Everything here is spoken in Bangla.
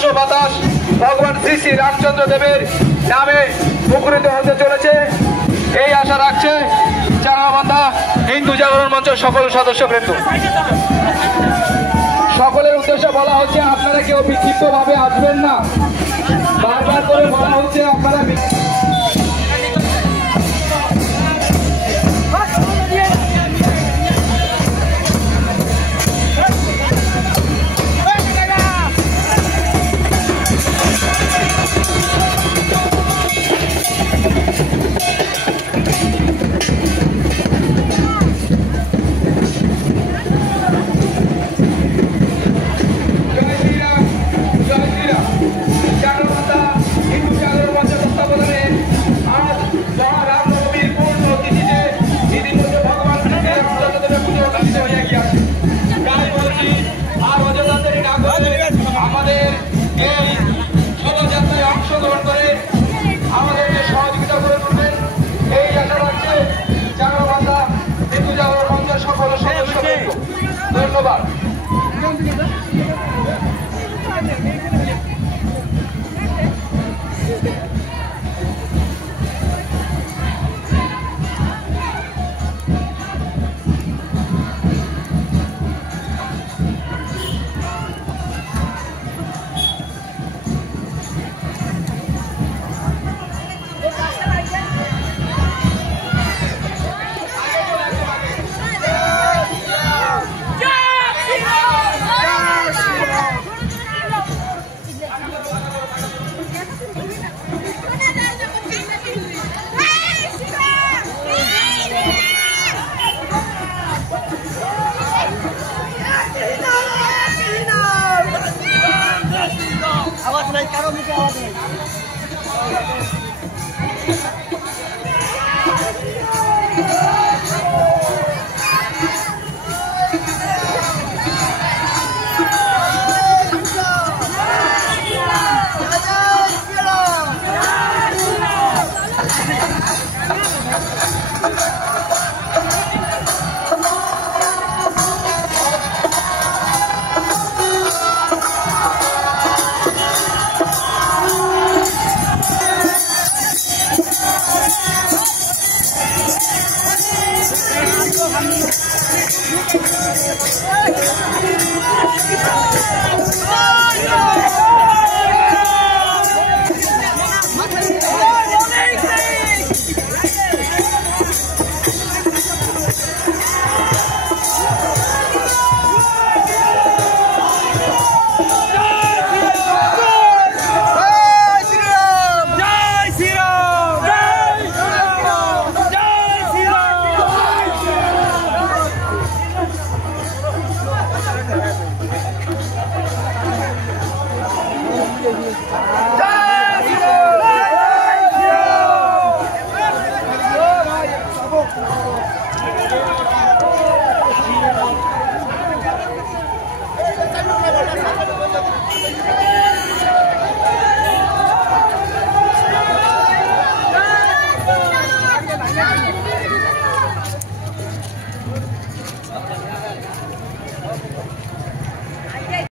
আকাশ ও বাতাস ভগবান শ্রী শ্রী রামচন্দ্র দেবের নামে মুখরিত হতে চলেছে এই আশা রাখছে চারাবান্ধা হিন্দু জাগরণ মঞ্চের সকল সদস্যবৃন্দ। সকলের উদ্দেশ্যে বলা হচ্ছে আপনারা কেউ বিক্ষিপ্ত ভাবে আসবেন না, বারবার করে বলা হচ্ছে আপনারা আমাদের এই শোভাযাত্রায় অংশগ্রহণ করে আমাদেরকে সহযোগিতা করে তুলবেন এই আশা রাখছে চারাবান্ধা হিন্দু জাগরণ মঞ্চের সকল সদস্যবৃন্দ। ধন্যবাদ। आवाज नहीं करो, मुझे आवाज नहीं।